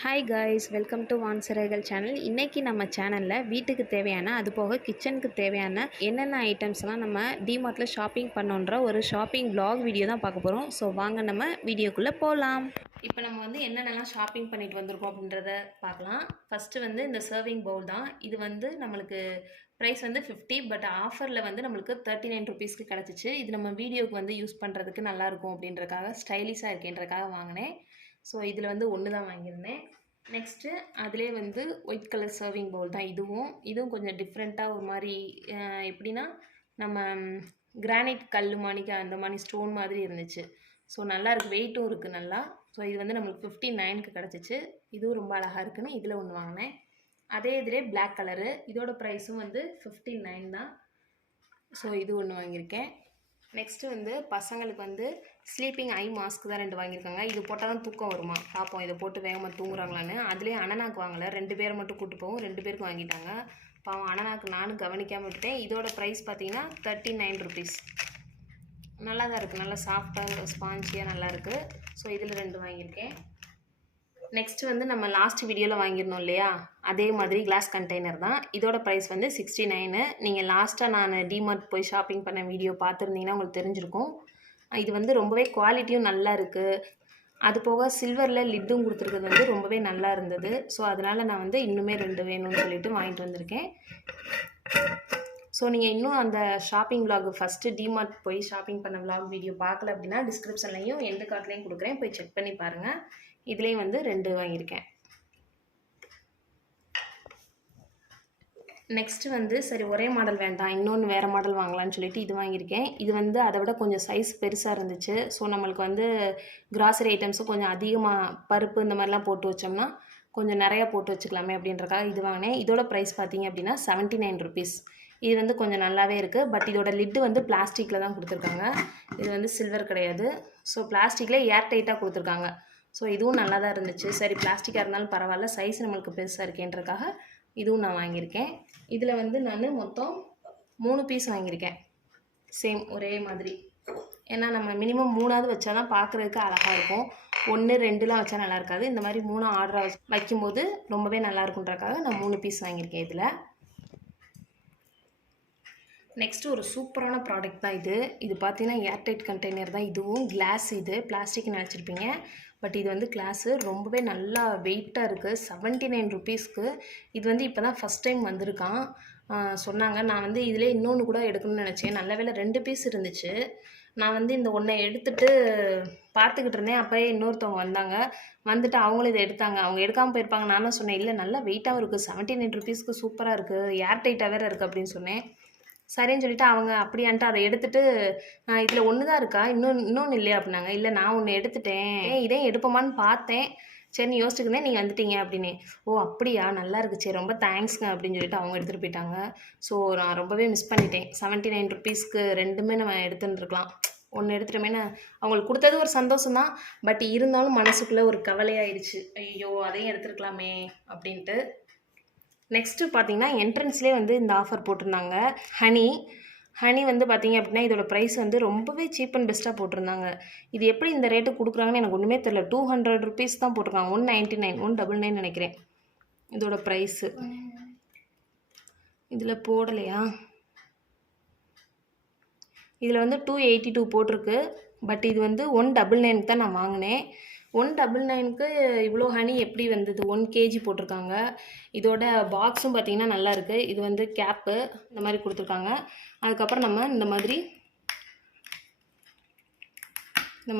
Hi guys, welcome to வaansiragugal channel. இன்றைக்கி நம்ம சேனலில் வீட்டுக்கு தேவையான அது போக கிச்சனுக்கு தேவையான என்னென்ன ஐட்டம்ஸ்லாம் நம்ம டிமார்ட்டில் ஷாப்பிங் பண்ணோன்ற ஒரு ஷாப்பிங் vlog வீடியோ தான் பார்க்க போகிறோம். ஸோ வாங்க நம்ம வீடியோக்குள்ளே போகலாம். இப்போ நம்ம வந்து என்னென்னலாம் ஷாப்பிங் பண்ணிட்டு வந்திருக்கோம் அப்படின்றத பார்க்கலாம். ஃபஸ்ட்டு வந்து இந்த சர்விங் பவுல் தான். இது வந்து நம்மளுக்கு ப்ரைஸ் வந்து 50, பட் ஆஃபரில் வந்து நம்மளுக்கு 39 ருபீஸ்க்கு கிடச்சிச்சு. இது நம்ம வீடியோவுக்கு வந்து யூஸ் பண்ணுறதுக்கு நல்லாயிருக்கும் அப்படின்றக்காக, ஸ்டைலிஷாக இருக்கேன்றக்காக வாங்கினேன். ஸோ இதில் வந்து ஒன்று தான் வாங்கியிருந்தேன். நெக்ஸ்ட்டு அதிலே வந்து ஒயிட் கலர் சர்விங் பவுல் தான் இதுவும் கொஞ்சம் டிஃப்ரெண்ட்டாக ஒரு மாதிரி எப்படின்னா நம்ம கிரானைட் கல் மாணிக்க அந்த மாதிரி ஸ்டோன் மாதிரி இருந்துச்சு. ஸோ நல்லா இருக்குது, வெயிட்டும் இருக்குது நல்லா. ஸோ இது வந்து நம்மளுக்கு 59க்கு கிடச்சிச்சு. இதுவும் ரொம்ப அழகாக இருக்குன்னு இதில் ஒன்று வாங்கினேன். அதே இதிலே பிளாக் கலரு, இதோட ப்ரைஸும் வந்து 59 தான். ஸோ இது ஒன்று வாங்கியிருக்கேன். நெக்ஸ்ட்டு வந்து பசங்களுக்கு வந்து ஸ்லீப்பிங் ஐ மாஸ்க் தான் 2 வாங்கியிருக்காங்க. இது போட்டால் தான் தூக்கம் வருமா, பார்ப்போம் இதை போட்டு வேகமாக தூங்குறாங்களான்னு. அதுலேயே அனனாக்கு வாங்கலை, 2 பேரை மட்டும் கூப்பிட்டு போவோம், 2 பேருக்கு வாங்கிட்டாங்க. பாவம் அனனாக்கு நானும் கவனிக்காமல் விட்டுட்டேன். இதோட ப்ரைஸ் பார்த்தீங்கன்னா 39 ருபீஸ். நல்லா தான் இருக்குது, நல்லா சாஃப்டாக ஸ்பான்ச்சியாக நல்லாயிருக்கு. ஸோ இதில் 2 வாங்கியிருக்கேன். நெக்ஸ்ட்டு வந்து நம்ம லாஸ்ட் வீடியோவில் வாங்கியிருந்தோம் இல்லையா, அதே மாதிரி கிளாஸ் கண்டெய்னர் தான். இதோட ப்ரைஸ் வந்து 69. நீங்கள் லாஸ்ட்டாக நான் டிமார்ட் போய் ஷாப்பிங் பண்ண வீடியோ பார்த்துருந்தீங்கன்னா உங்களுக்கு தெரிஞ்சிருக்கும். இது வந்து ரொம்பவே குவாலிட்டியும் நல்லா இருக்குது. அது போக சில்வரில் லிட்டும் கொடுத்துருக்கிறது வந்து ரொம்பவே நல்லா இருந்தது. ஸோ அதனால் நான் வந்து இன்னுமே 2 வேணும்னு சொல்லிட்டு வாங்கிட்டு வந்திருக்கேன். ஸோ நீங்கள் இன்னும் அந்த ஷாப்பிங் vlog ஃபஸ்ட்டு டிமார்ட் போய் ஷாப்பிங் பண்ண vlog வீடியோ பார்க்கல அப்படின்னா டிஸ்கிரிப்ஷன்லையும் எந்த கார்ட்லேயும் கொடுக்குறேன், போய் செக் பண்ணி பாருங்கள். இதுலேயும் வந்து 2 வாங்கியிருக்கேன். நெக்ஸ்ட்டு வந்து சரி ஒரே மாடல் வேண்டாம், இன்னொன்று வேறு மாடல் வாங்கலான்னு சொல்லிட்டு இது வாங்கியிருக்கேன். இது வந்து அதை விட கொஞ்சம் சைஸ் பெருசாக இருந்துச்சு. ஸோ நம்மளுக்கு வந்து கிராசரி ஐட்டம்ஸும் கொஞ்சம் அதிகமாக பருப்பு இந்த மாதிரிலாம் போட்டு வச்சோம்னா கொஞ்சம் நிறையா போட்டு வச்சுக்கலாமே அப்படின்றக்காக இது வாங்கினேன். இதோட ப்ரைஸ் பார்த்தீங்க அப்படின்னா 79 ருபீஸ். இது வந்து கொஞ்சம் நல்லாவே இருக்குது. பட் இதோட லிட்டு வந்து பிளாஸ்டிக்கில் தான் கொடுத்துருக்காங்க. இது வந்து சில்வர் கிடையாது. ஸோ பிளாஸ்டிக்கில் ஏர் டைட்டாக கொடுத்துருக்காங்க. ஸோ இதுவும் நல்லா தான் இருந்துச்சு. சரி பிளாஸ்டிக்காக இருந்தாலும் பரவாயில்ல, சைஸ் நம்மளுக்கு பெருசாக இருக்கேன்றக்காக இதுவும் நான் வாங்கியிருக்கேன். இதில் வந்து நான் மொத்தம் 3 பீஸ் வாங்கியிருக்கேன், சேம் ஒரே மாதிரி. ஏன்னா நம்ம மினிமம் 3ஆவது வச்சா தான் பார்க்குறதுக்கு அழகாக இருக்கும். 1, 2லாம் வச்சா நல்லா இருக்காது. இந்த மாதிரி 3 ஆர்டராக வைக்கும்போது ரொம்பவே நல்லா இருக்குன்றக்காக நான் 3 பீஸ் வாங்கியிருக்கேன் இதில். நெக்ஸ்ட்டு ஒரு சூப்பரான ப்ராடக்ட் தான் இது. இது பார்த்தீங்கன்னா ஏர்டைட் கண்டெய்னர் தான். இதுவும் கிளாஸ், இது பிளாஸ்டிக் நினச்சிருப்பீங்க, பட் இது வந்து கிளாஸு. ரொம்பவே நல்லா வெயிட்டாக இருக்குது. 79 ருபீஸ்க்கு. இது வந்து இப்போ தான் ஃபஸ்ட் டைம் வந்திருக்கான் சொன்னாங்க. நான் வந்து இதிலே இன்னொன்று கூட எடுக்கணும்னு நினச்சேன். நல்ல வேளை 2 பீஸ் இருந்துச்சு. நான் வந்து இந்த ஒன்றை எடுத்துகிட்டு பார்த்துக்கிட்டு இருந்தேன். அப்போயே இன்னொருத்தவங்க வந்தாங்க. வந்துட்டு அவங்களும் இதை எடுத்தாங்க. அவங்க எடுக்காமல் போயிருப்பாங்க. நானும் சொன்னேன் இல்லை நல்லா வெயிட்டாகவும் இருக்குது, 79 ருபீஸ்க்கு சூப்பராக இருக்குது, ஏர் டைட்டாக வேறு இருக்குது அப்படின்னு சொன்னேன். சரின்னு சொல்லிவிட்டு அவங்க அப்படியான்ட்டு அதை எடுத்துகிட்டு இதில் ஒன்று தான் இருக்கா, இன்னொன்று இல்லையா அப்படின்னாங்க. இல்லை நான் ஒன்று எடுத்துட்டேன், இதே எடுப்போமான்னு பார்த்தேன், சரின்னு யோசிச்சுக்கிருந்தேன், நீங்கள் வந்துட்டீங்க அப்படின்னு. ஓ அப்படியா, நல்லா இருக்குச்சு, ரொம்ப தேங்க்ஸ்ங்க அப்படின்னு சொல்லிட்டு அவங்க எடுத்துகிட்டு போயிட்டாங்க. ஸோ நான் ரொம்பவே மிஸ் பண்ணிட்டேன். 79 ருபீஸ்க்கு 2மே நம்ம எடுத்துட்டுருக்கலாம். ஒன்று எடுத்துட்டோமேனு அவங்களுக்கு கொடுத்தது ஒரு சந்தோஷம் தான். பட் இருந்தாலும் மனசுக்குள்ளே ஒரு கவலையாயிடுச்சு, ஐயோ அதையும் எடுத்துருக்கலாமே அப்படின்ட்டு. நெக்ஸ்ட்டு பார்த்தீங்கன்னா என்ட்ரன்ஸ்லேயே வந்து இந்த ஆஃபர் போட்டிருந்தாங்க. ஹனி வந்து பார்த்தீங்க அப்படின்னா இதோட ப்ரைஸ் வந்து ரொம்பவே சீப் அண்ட் பெஸ்ட்டாக போட்டிருந்தாங்க. இது எப்படி இந்த ரேட்டு கொடுக்குறாங்கன்னு எனக்கு ஒன்றுமே தெரியல. 200 ருபீஸ் தான் போட்டிருக்காங்க. 199 199 நினைக்கிறேன் இதோட ப்ரைஸு. இதில் போடலையா, இதில் வந்து 282 போட்டிருக்கு. பட் இது வந்து 199க்கு தான் நான் வாங்கினேன். 199க்கு இவ்வளோ ஹனி எப்படி வந்தது? 1 kg போட்டிருக்காங்க. இதோட பாக்ஸும் பார்த்திங்கன்னா நல்லா இருக்குது. இது வந்து கேப்பு இந்த மாதிரி கொடுத்துருக்காங்க. அதுக்கப்புறம் நம்ம இந்த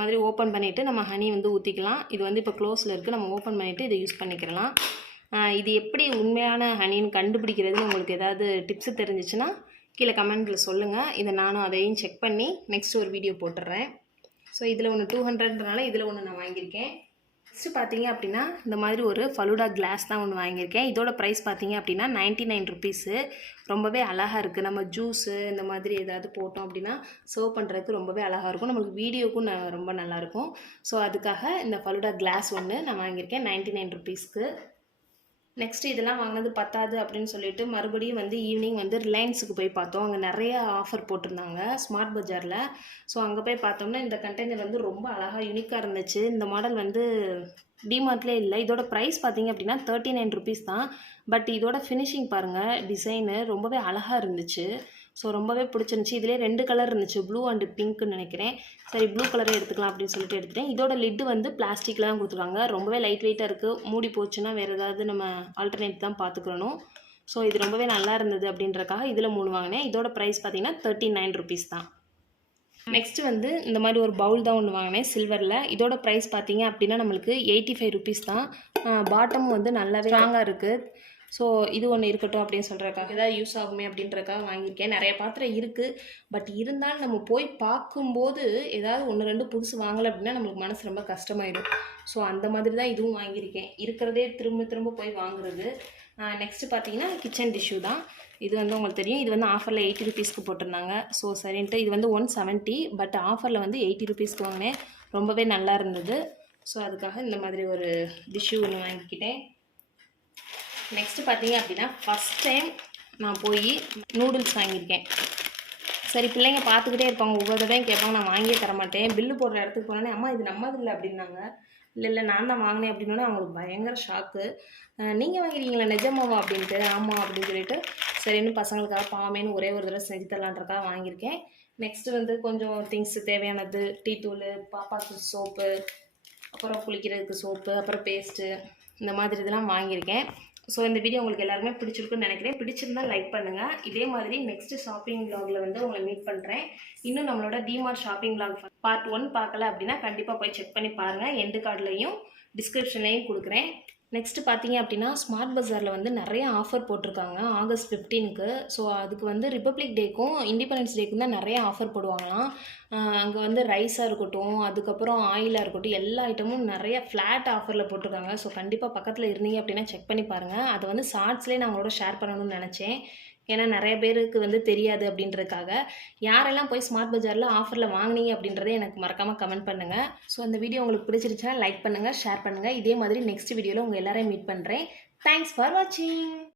மாதிரி ஓப்பன் பண்ணிவிட்டு நம்ம ஹனி வந்து ஊற்றிக்கலாம். இது வந்து இப்போ க்ளோஸில் இருக்குது. நம்ம ஓப்பன் பண்ணிவிட்டு இதை யூஸ் பண்ணிக்கலாம். இது எப்படி உண்மையான ஹனின்னு கண்டுபிடிக்கிறதுன்னு உங்களுக்கு ஏதாவது டிப்ஸு தெரிஞ்சிச்சுன்னா கீழே கமெண்ட்டில் சொல்லுங்கள். இதை நானும் அதையும் செக் பண்ணி நெக்ஸ்ட் ஒரு வீடியோ போட்டுடுறேன். ஸோ இதில் ஒன்று 200ன்றனால இதில் ஒன்று நான் வாங்கியிருக்கேன். நெக்ஸ்ட்டு பார்த்தீங்க அப்படின்னா இந்த மாதிரி ஒரு ஃபலூடா கிளாஸ் தான் ஒன்று வாங்கியிருக்கேன். இதோட ப்ரைஸ் பார்த்தீங்க அப்படின்னா 99 ருபீஸு. ரொம்பவே அழகாக இருக்குது. நம்ம ஜூஸு இந்த மாதிரி ஏதாவது போட்டோம் அப்படின்னா சர்வ் பண்ணுறதுக்கு ரொம்பவே அழகாக இருக்கும். நம்மளுக்கு வீடியோக்கும் ரொம்ப நல்லாயிருக்கும். ஸோ அதுக்காக இந்த ஃபலூடா கிளாஸ் ஒன்று நான் வாங்கியிருக்கேன் 99 ருபீஸ்க்கு. நெக்ஸ்ட் இதெல்லாம் வாங்கினது பத்தாது அப்படின்னு சொல்லிட்டு மறுபடியும் வந்து ஈவினிங் வந்து ரிலையன்ஸுக்கு போய் பார்த்தோம். அங்கே நிறைய ஆஃபர் போட்டிருந்தாங்க ஸ்மார்ட் பஜாரில். ஸோ அங்கே போய் பார்த்தோம்னா இந்த கண்டெய்னர் வந்து ரொம்ப அழகாக யூனிக்காக இருந்துச்சு. இந்த மாடல் வந்து டிமார்ட்லேயே இல்லை. இதோட ப்ரைஸ் பார்த்தீங்க அப்படின்னா 39 ருபீஸ் தான். பட் இதோட ஃபினிஷிங் பாருங்கள், டிசைனு ரொம்பவே அழகாக இருந்துச்சு. ஸோ ரொம்பவே பிடிச்சிருந்துச்சி. இதிலே 2 கலர் இருந்துச்சு, ப்ளூ அண்டு பிங்க்குன்னு நினைக்கிறேன். சரி ப்ளூ கலரே எடுத்துக்கலாம் அப்படின்னு சொல்லிட்டு எடுத்துட்டேன். இதோட லிட்டு வந்து பிளாஸ்டிக்கில் தான் கொடுத்துருக்காங்க. ரொம்பவே லைட் வெயிட்டாக இருக்குது. மூடி போச்சுன்னா வேறு ஏதாவது நம்ம ஆல்டர்னேட் தான் பார்த்துக்கணும். ஸோ இது ரொம்பவே நல்லா இருந்தது அப்படின்றக்காக இதில் 3 வாங்கினேன். இதோட ப்ரைஸ் பார்த்தீங்கன்னா 39 ருபீஸ் தான். நெக்ஸ்ட்டு வந்து இந்த மாதிரி ஒரு பவுல் தான் ஒன்று வாங்கினேன் சில்வரில். இதோட ப்ரைஸ் பார்த்தீங்க அப்படின்னா நம்மளுக்கு 85 ருபீஸ் தான். பாட்டம் வந்து நல்லாவே ஸ்ட்ராங்காக இருக்குது. ஸோ இது ஒன்று இருக்கட்டும் அப்படின்னு சொல்கிறக்காக ஏதாவது யூஸ் ஆகுமே அப்படின்றக்காக வாங்கியிருக்கேன். நிறைய பாத்திரம் இருக்குது. பட் இருந்தாலும் நம்ம போய் பார்க்கும்போது ஏதாவது 1 2 புதுசு வாங்கலை அப்படின்னா நம்மளுக்கு மனசு ரொம்ப கஷ்டமாயிடும். ஸோ அந்த மாதிரி தான் இதுவும் வாங்கியிருக்கேன். இருக்கிறதே திரும்ப திரும்ப போய் வாங்குறது. நெக்ஸ்ட்டு பார்த்தீங்கன்னா கிச்சன் டிஷ்யூ தான். இது வந்து உங்களுக்கு தெரியும், இது வந்து ஆஃபரில் 80 ருபீஸ்க்கு போட்டிருந்தாங்க. ஸோ சரின்ட்டு இது வந்து 170, பட் ஆஃபரில் வந்து 80 ருபீஸ்க்கு வாங்கினேன். ரொம்பவே நல்லா இருந்தது. ஸோ அதுக்காக இந்த மாதிரி ஒரு டிஷ்யூ ஒன்று வாங்கிக்கிட்டேன். நெக்ஸ்ட்டு பார்த்தீங்க அப்படின்னா ஃபஸ்ட் டைம் நான் போய் நூடுல்ஸ் வாங்கியிருக்கேன். சரி பிள்ளைங்க பார்த்துக்கிட்டே இருப்பாங்க, ஒவ்வொரு தடவையும் கேட்பாங்க, நான் வாங்கியே தரமாட்டேன். பில்லு போடுற இடத்துக்கு போனோன்னே அம்மா இது நம்மது இல்லை அப்படின்னாங்க. இல்லை நான் தான் வாங்கினேன் அப்படின்னோடனே அவங்களுக்கு பயங்கர ஷாக்கு. நீங்கள் வாங்கிருக்கீங்களா நிஜமாவா அப்படின்ட்டு. ஆமாம் அப்படின்னு சொல்லிட்டு சரின்னு பசங்களுக்காக பாவமேன்னு ஒரே ஒரு தடவை செஞ்சு தரலான்றக்காக வாங்கியிருக்கேன். நெக்ஸ்ட்டு வந்து கொஞ்சம் திங்ஸு தேவையானது, டீ தூள், பாப்பாக்கு சோப்பு, அப்புறம் குளிக்கிறதுக்கு சோப்பு, அப்புறம் பேஸ்ட்டு, இந்த மாதிரி இதெல்லாம் வாங்கியிருக்கேன். ஸோ இந்த வீடியோ உங்களுக்கு எல்லாருமே பிடிச்சிருக்குன்னு நினைக்கிறேன். பிடிச்சிருந்தால் லைக் பண்ணுங்கள். இதே மாதிரி நெக்ஸ்ட்டு ஷாப்பிங் விலாகில் வந்து உங்களை மீட் பண்ணுறேன். இன்னும் நம்மளோட டிமார்ட் ஷாப்பிங் விலாக் பார்ட் 1 பார்க்கல அப்படின்னா கண்டிப்பாக போய் செக் பண்ணி பாருங்கள். எண்டு கார்ட்லையும் டிஸ்கிரிப்ஷன்லையும் கொடுக்குறேன். நெக்ஸ்ட்டு பார்த்தீங்க அப்படின்னா ஸ்மார்ட் பஜாரில் வந்து நிறைய ஆஃபர் போட்டிருக்காங்க ஆகஸ்ட் 15க்கு. ஸோ அதுக்கு வந்து ரிப்பப்ளிக் டேக்கும் இண்டிபெண்டன்ஸ் டேக்கும் தான் நிறைய ஆஃபர் போடுவாங்களாம். அங்கே வந்து ரைஸாக இருக்கட்டும், அதுக்கப்புறம் ஆயிலாக இருக்கட்டும், எல்லா ஐட்டமும் நிறைய ஃப்ளாட் ஆஃபரில் போட்டிருக்காங்க. ஸோ கண்டிப்பாக பக்கத்தில் இருந்தீங்க அப்படின்னா செக் பண்ணி பாருங்கள். அதை வந்து ஷார்ட்ஸ்லேயே நான் உங்களோட ஷேர் பண்ணணும்னு நினச்சேன். ஏன்னா நிறைய பேருக்கு வந்து தெரியாது அப்படின்றதுக்காக. யாரெல்லாம் போய் ஸ்மார்ட் பஜாரில் ஆஃபரில் வாங்கினீங்க அப்படின்றத எனக்கு மறக்காமல் கமெண்ட் பண்ணுங்கள். ஸோ அந்த வீடியோ உங்களுக்கு பிடிச்சிருச்சுன்னா லைக் பண்ணுங்கள், ஷேர் பண்ணுங்கள். இதே மாதிரி நெக்ஸ்ட் வீடியோவில் உங்கள் எல்லாரையும் மீட் பண்ணுறேன். தேங்க்ஸ் ஃபார் வாட்சிங்.